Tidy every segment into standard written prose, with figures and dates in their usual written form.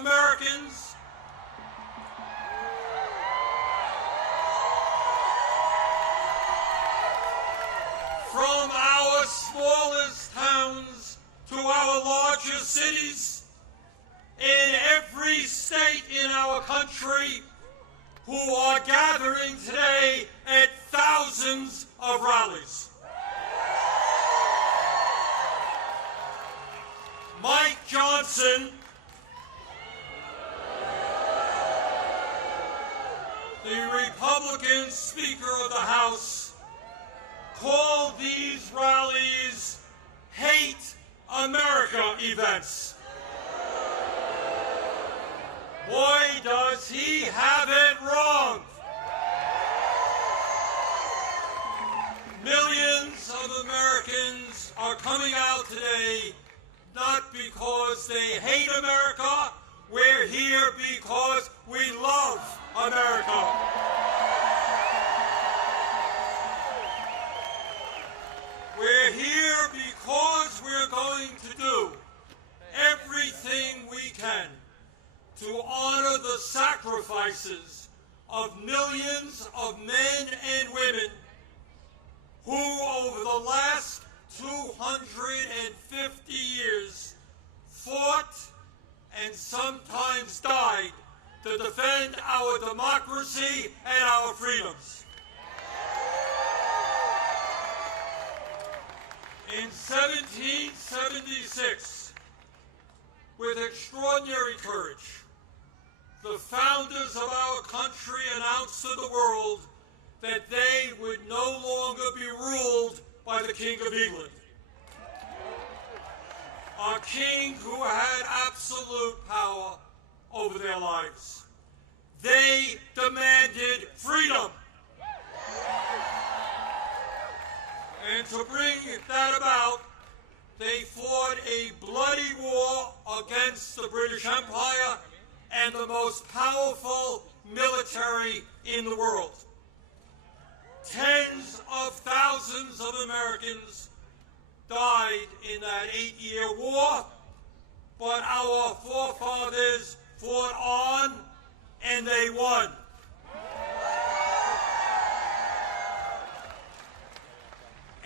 Americans from our smallest towns to our largest cities in every state in our country who are gathering today at thousands of rallies. Mike Johnson, the Republican Speaker of the House, called these rallies Hate America events. Boy, does he have it wrong. Millions of Americans are coming out today not because they hate America. We're here because we love America. We're here because we're going to do everything we can to honor the sacrifices of millions of men and women who, over the last 250 years, fought and sometimes died to defend our democracy and our freedoms. In 1776, with extraordinary courage, the founders of our country announced to the world that they would no longer be ruled by the King of England, a king who had absolute power over their lives. They demanded freedom. And to bring that about, they fought a bloody war against the British Empire and the most powerful military in the world. Tens of thousands of Americans died in that 8-year war, but our forefathers fought on and they won.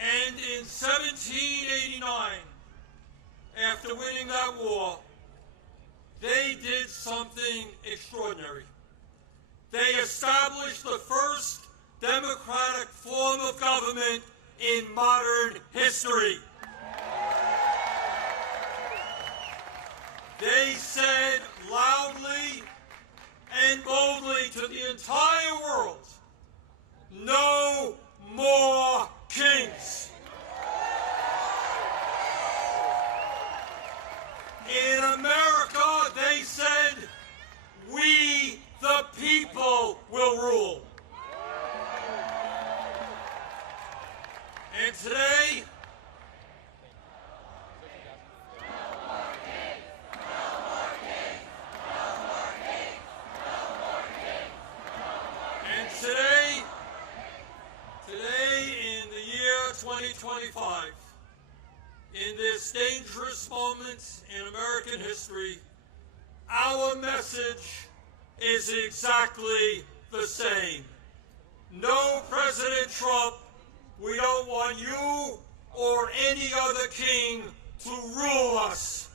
And in 1789, after winning that war, they did something extraordinary. They established the first democratic form of government in modern history. They said loudly and boldly to the entire world, no more kings. In America, they said, we the people will rule. And today, in the year 2025, in this dangerous moment in American history, our message is exactly the same. No, President Trump, we don't want you or any other king to rule us.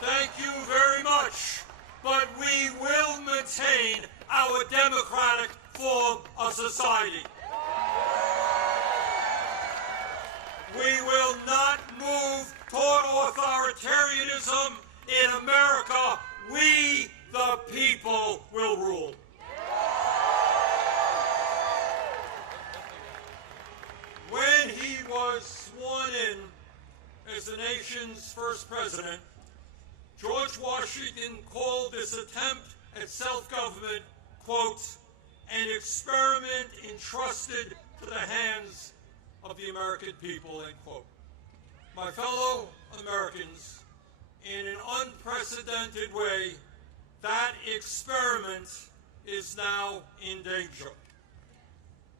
Thank you very much, but we will maintain our democratic form of society. We will not move toward authoritarianism in America. We, the people, will rule. When he was sworn in as the nation's first president, George Washington called this attempt at self-government, quote, an experiment entrusted to the hands of the American people, end quote. My fellow Americans, in an unprecedented way, that experiment is now in danger.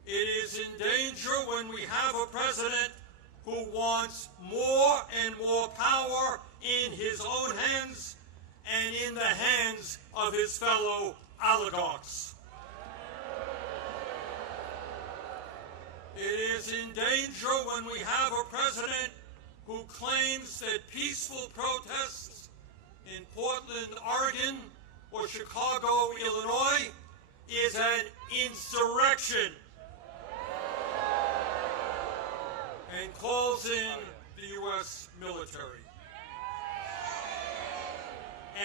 It is in danger when we have a president who wants more and more power in his own hands and in the hands of his fellow oligarchs. It is in danger when we have a president who claims that peaceful protests in Portland, Oregon, or Chicago, Illinois, is an insurrection, and calls in the U.S. military,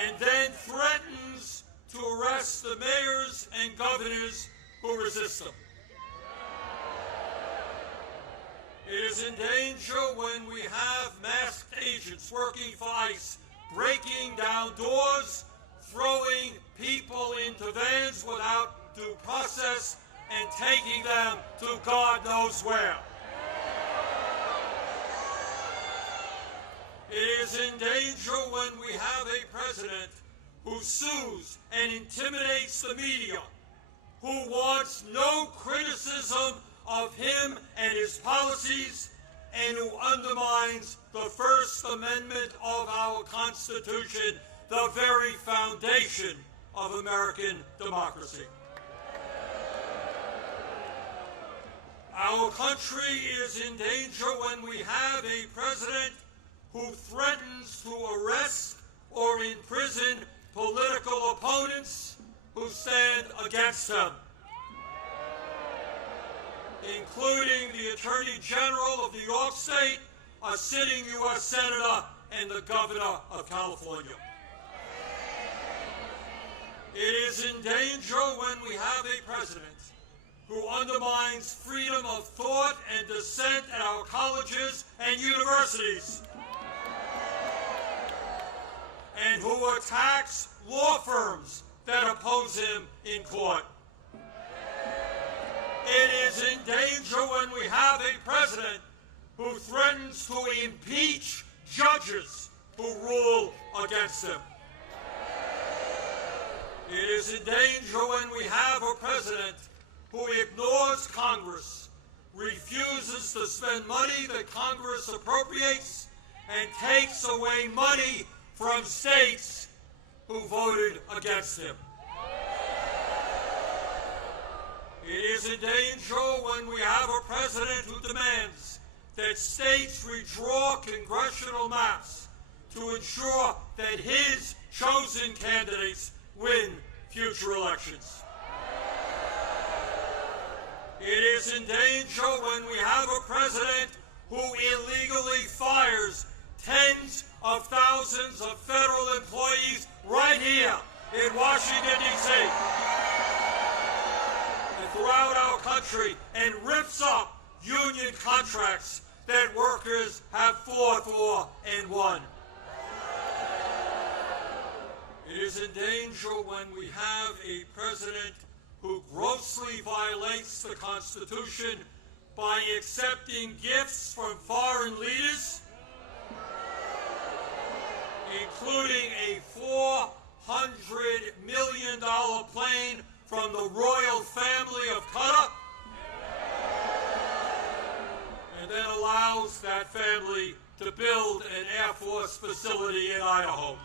and then threatens to arrest the mayors and governors who resist them. It is in danger when we have masked agents working for ICE, breaking down doors, throwing people into vans without due process, and taking them to God knows where. It is in danger when we have a president who sues and intimidates the media, who wants no criticism of him and his policies, and who undermines the First Amendment of our Constitution, the very foundation of American democracy. Our country is in danger when we have a president who threatens to arrest or imprison political opponents who stand against him, including the Attorney General of New York State, a sitting U.S. Senator, and the Governor of California. It is in danger when we have a president who undermines freedom of thought and dissent at our colleges and universities, and who attacks law firms that oppose him in court. It is in danger when we have a president who threatens to impeach judges who rule against him. It is in danger when we have a president who ignores Congress, refuses to spend money that Congress appropriates, and takes away money from states who voted against him. It is in danger when we have a president who demands that states redraw congressional maps to ensure that his chosen candidates win future elections. It is in danger when we have a president who illegally fires tens of thousands of federal employees right here in Washington, D.C., and throughout our country, and rips up union contracts that workers have fought for and won. It is in danger when we have a president who grossly violates the Constitution by accepting gifts from foreign leaders, including a $400 million plane from the royal family of Qatar, and then allows that family to build an Air Force facility in Idaho.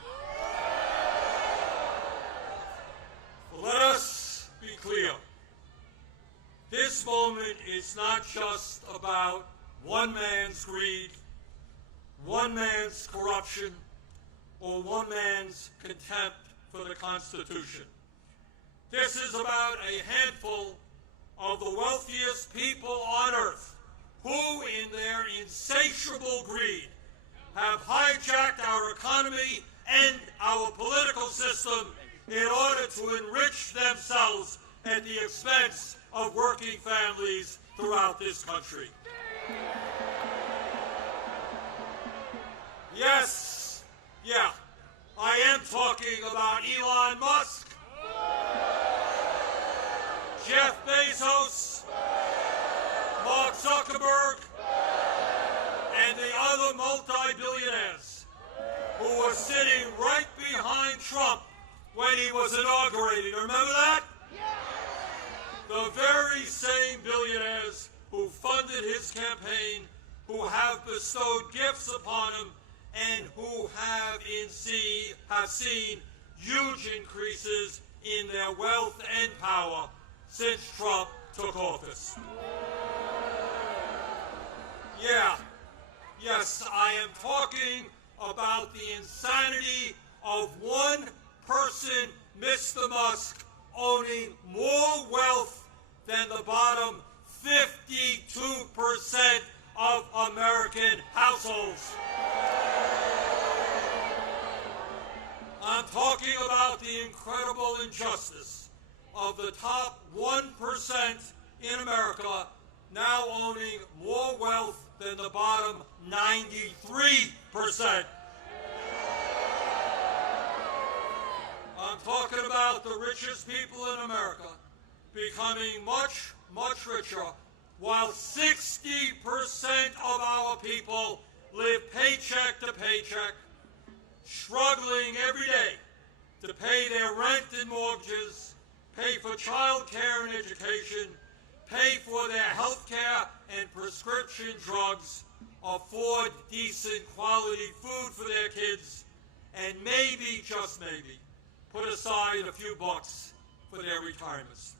Let us be clear. This moment is not just about one man's greed, one man's corruption, or one man's contempt for the Constitution. This is about a handful of the wealthiest people on earth who, in their insatiable greed, have hijacked our economy and our political system in order to enrich themselves at the expense of working families throughout this country. Yes, I am talking about Elon Musk, Jeff Bezos, Mark Zuckerberg, and the other multi-billionaires who were sitting right behind Trump when he was inaugurated. Remember that? The very same billionaires who funded his campaign, who have bestowed gifts upon him and who have seen huge increases in their wealth and power since Trump took office. Yes, I am talking about the insanity of one person, Mr. Musk, owning more wealth than the bottom 52% of American households. I'm talking about the incredible injustice of the top 1% in America now owning more wealth than the bottom 93%. I'm talking about the richest people in America becoming much, much richer, while 60% of our people live paycheck to paycheck, struggling every day to pay their rent and mortgages, pay for child care and education, pay for their health care and prescription drugs, afford decent quality food for their kids, and maybe, just maybe, put aside a few bucks for their retirements.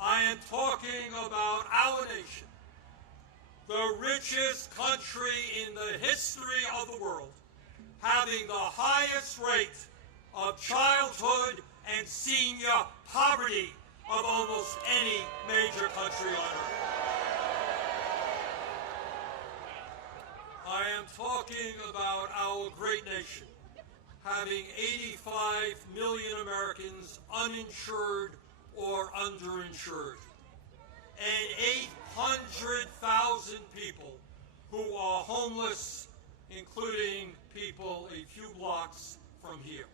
I am talking about our nation, the richest country in the history of the world, having the highest rate of childhood and senior poverty of almost any major country on earth. I am talking about our great nation having 85 million Americans uninsured or underinsured, and 800,000 people who are homeless, including people a few blocks from here.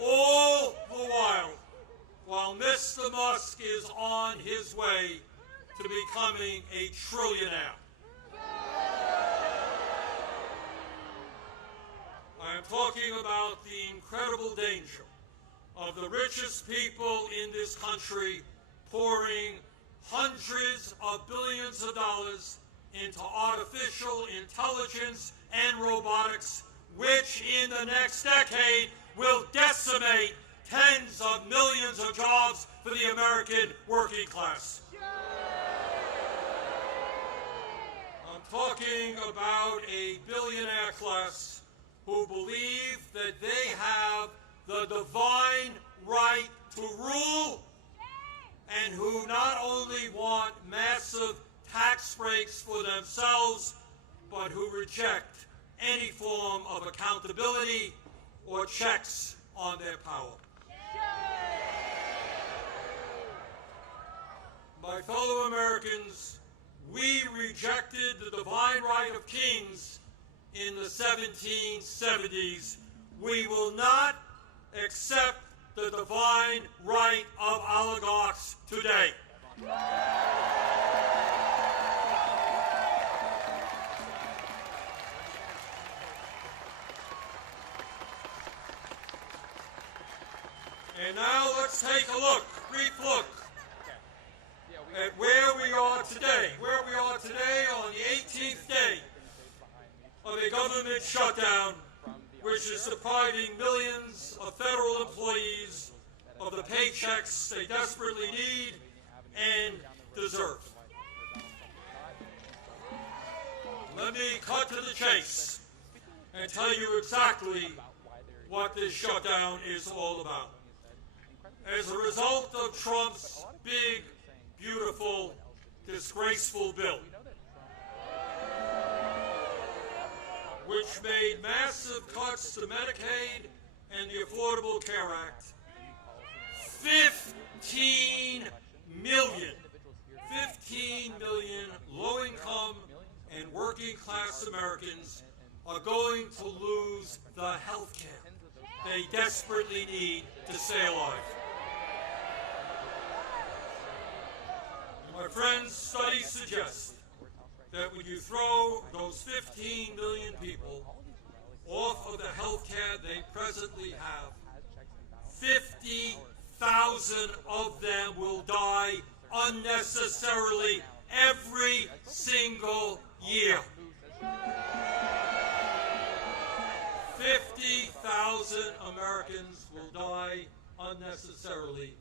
All the while Mr. Musk is on his way to becoming a trillionaire. I am talking about the incredible danger of the richest people in this country pouring hundreds of billions of dollars into artificial intelligence and robotics, which in the next decade will decimate tens of millions of jobs for the American working class. I'm talking about a billionaire class who believe that they have the divine right to rule, and who not only want massive tax breaks for themselves, but who reject any form of accountability or checks on their power. My fellow Americans, we rejected the divine right of kings in the 1770s. We will not accept the divine right of oligarchs today. And now let's take a brief look at where we are today. Where we are today on the 18th day of a government shutdown, which is depriving millions of federal employees of the paychecks they desperately need and deserve. Let me cut to the chase and tell you exactly what this shutdown is all about. As a result of Trump's big, beautiful, disgraceful bill, which made massive cuts to Medicaid and the Affordable Care Act, 15 million low-income and working-class Americans are going to lose the health care they desperately need to stay alive. My friends, studies suggest that when you throw those 15 million people off of the health care they presently have, 50,000 of them will die unnecessarily every year. 50,000 Americans will die unnecessarily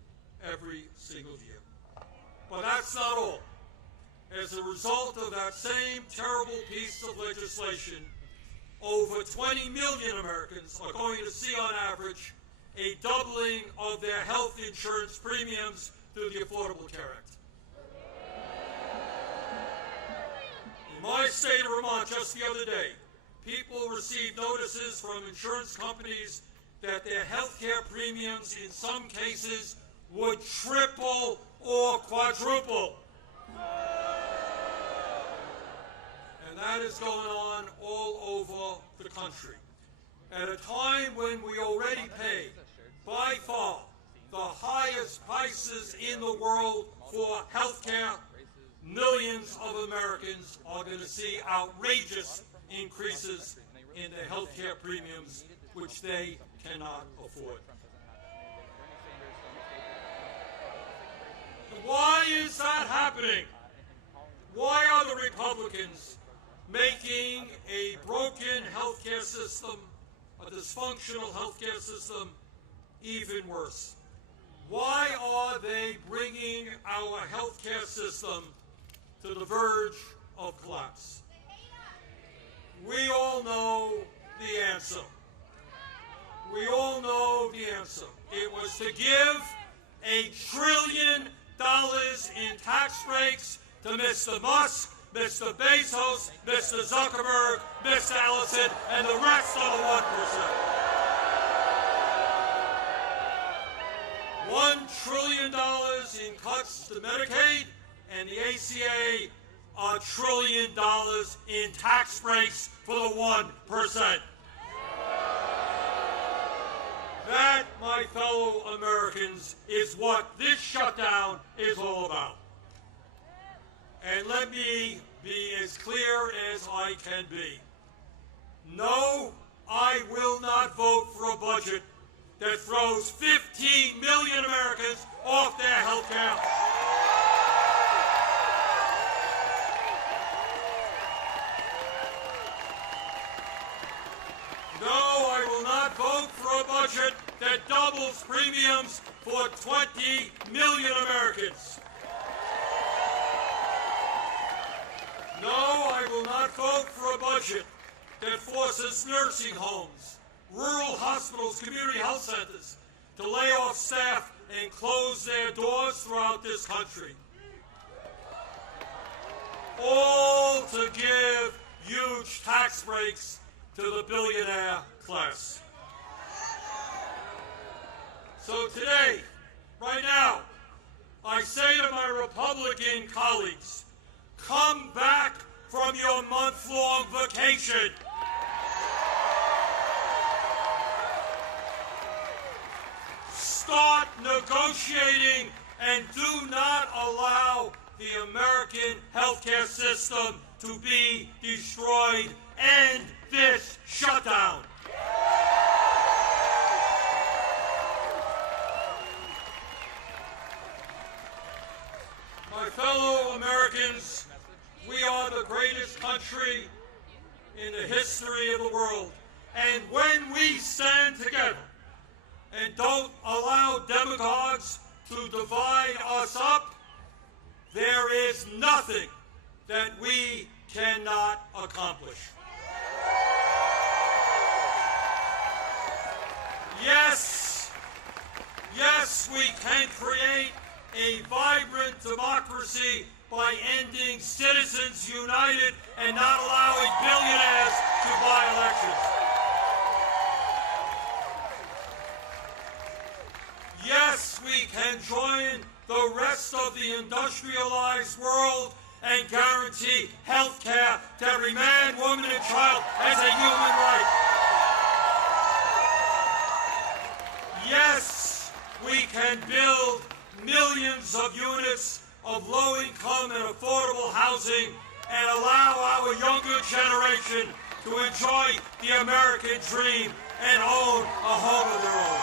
every single year. But that's not all. As a result of that same terrible piece of legislation, over 20 million Americans are going to see on average a doubling of their health insurance premiums through the Affordable Care Act. In my state of Vermont, just the other day, people received notices from insurance companies that their health care premiums in some cases would triple or quadruple. And that is going on all over the country. At a time when we already pay, by far, the highest prices in the world for health care, millions of Americans are going to see outrageous increases in their health care premiums, which they cannot afford. Why is that happening? Why are the Republicans making a broken healthcare system, a dysfunctional healthcare system, even worse? Why are they bringing our healthcare system to the verge of collapse? We all know the answer. We all know the answer. It was to give $1 trillion in tax breaks to Mr. Musk, Mr. Bezos, Mr. Zuckerberg, Mr. Ellison, and the rest of the 1%. $1 trillion in cuts to Medicaid, and the ACA $1 trillion in tax breaks for the 1%. That, my fellow Americans, is what this shutdown is all about. And let me be as clear as I can be. No, I will not vote for a budget that throws 15 million Americans off their health care. No, I will not vote for a budget that doubles premiums for 20 million Americans. No, I will not vote for a budget that forces nursing homes, rural hospitals, community health centers to lay off staff and close their doors throughout this country. All to give huge tax breaks to the billionaire class. So today, right now, I say to my Republican colleagues, come back from your month-long vacation. Start negotiating and do not allow the American healthcare system to be destroyed. End this shutdown. My fellow Americans, we are the greatest country in the history of the world. And when we stand together and don't allow demagogues to divide us up, there is nothing that we cannot accomplish. Yes, we can create a vibrant democracy by ending Citizens United and not allowing billionaires to buy elections. Yes, we can join the rest of the industrialized world and guarantee health care to every man, woman, and child as a human right. Yes, we can build millions of units of low-income and affordable housing and allow our younger generation to enjoy the American dream and own a home of their own.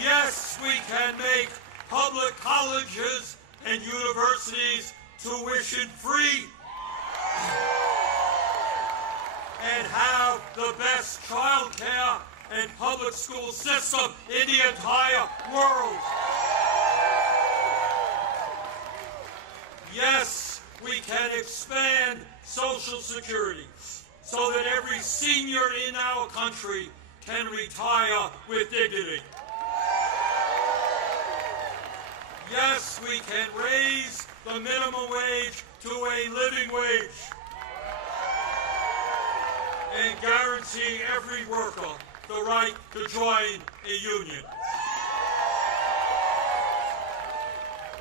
Yes, we can make public colleges and universities tuition-free, and have the best child care and public school system in the entire world. Yes, we can expand Social Security so that every senior in our country can retire with dignity. Yes, we can raise the minimum wage to a living wage and guarantee every worker the right to join a union.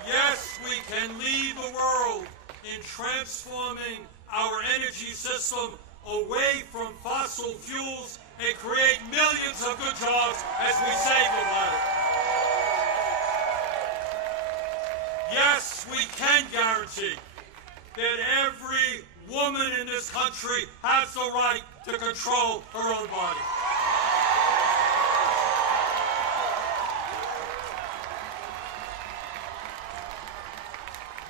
Yes, we can lead the world in transforming our energy system away from fossil fuels and create millions of good jobs as we save the planet. Yes, we can guarantee that every woman in this country has the right to control her own body.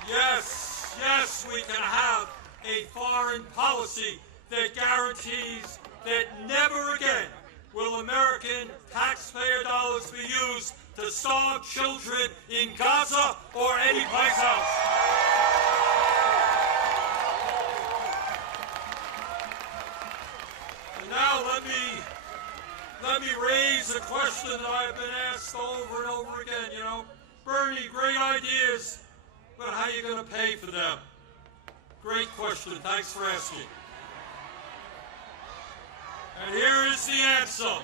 Yes, we can have a foreign policy that guarantees that never again will American taxpayer dollars be used to starve children in Gaza or anyplace else. And now let me raise a question that I've been asked over and over again. You know, Bernie, great ideas, but how are you going to pay for them? Great question. Thanks for asking. And here is the answer.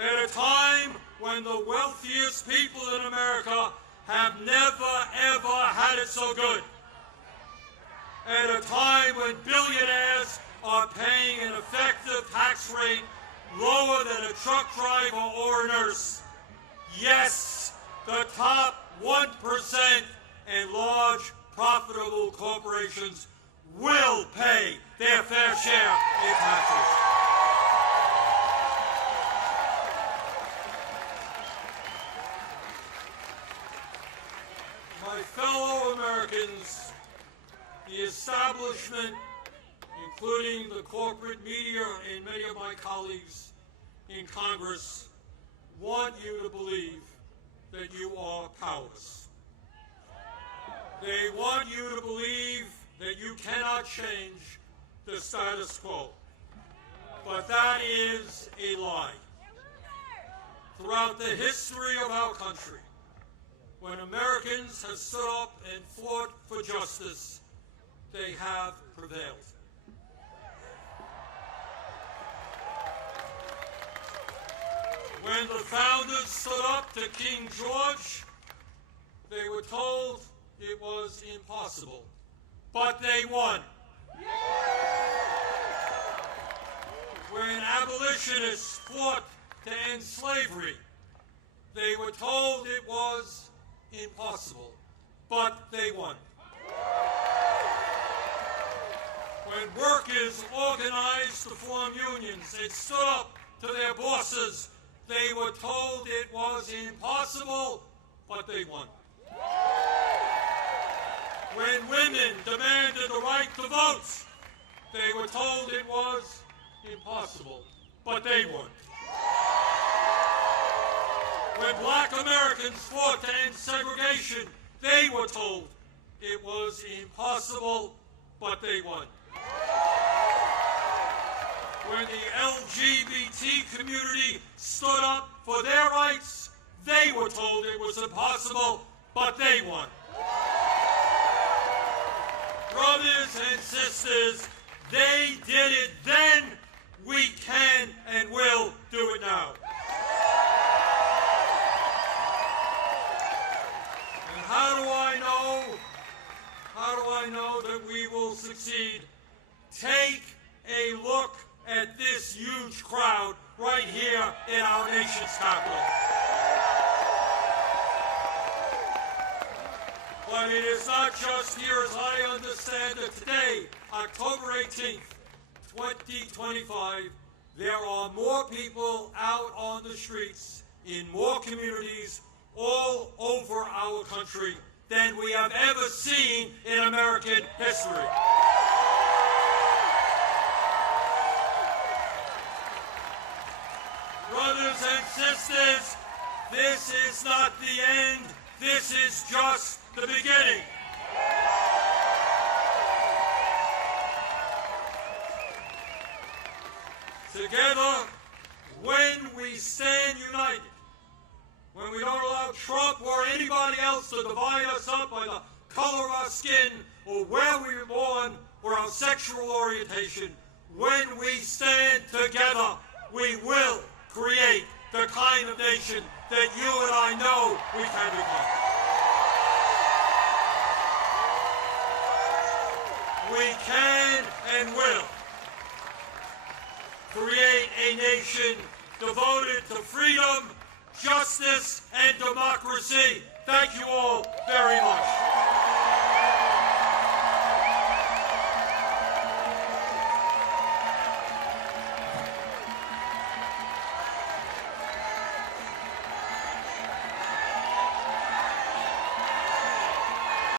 At a time when the wealthiest people in America have never, ever had it so good, at a time when billionaires are paying an effective tax rate lower than a truck driver or a nurse, yes, the top 1% and large profitable corporations will pay their fair share in taxes. My fellow Americans, the establishment, including the corporate media and many of my colleagues in Congress, want you to believe that you are powerless. They want you to believe that you cannot change the status quo. But that is a lie. Throughout the history of our country, when Americans have stood up and fought for justice, they have prevailed. When the founders stood up to King George, they were told it was impossible, but they won. When abolitionists fought to end slavery, they were told it was impossible, but they won. When workers organized to form unions and stood up to their bosses, they were told it was impossible, but they won. When women demanded the right to vote, they were told it was impossible, but they won. When black Americans fought to end segregation, they were told it was impossible, but they won. When the LGBT community stood up for their rights, they were told it was impossible, but they won. Brothers and sisters, they did it then, we can and will do it now. And how do I know that we will succeed? Take a look at this huge crowd right here in our nation's capital. But it is not just here, as I understand it today, October 18th, 2025, there are more people out on the streets in more communities all over our country than we have ever seen in American history. Brothers and sisters, this is not the end. This is just the beginning. Together, when we stand united, when we don't allow Trump or anybody else to divide us up by the color of our skin or where we were born or our sexual orientation, when we stand together, we will create the kind of nation that you and I know we can become. We can and will create a nation devoted to freedom, justice, and democracy. Thank you all very much.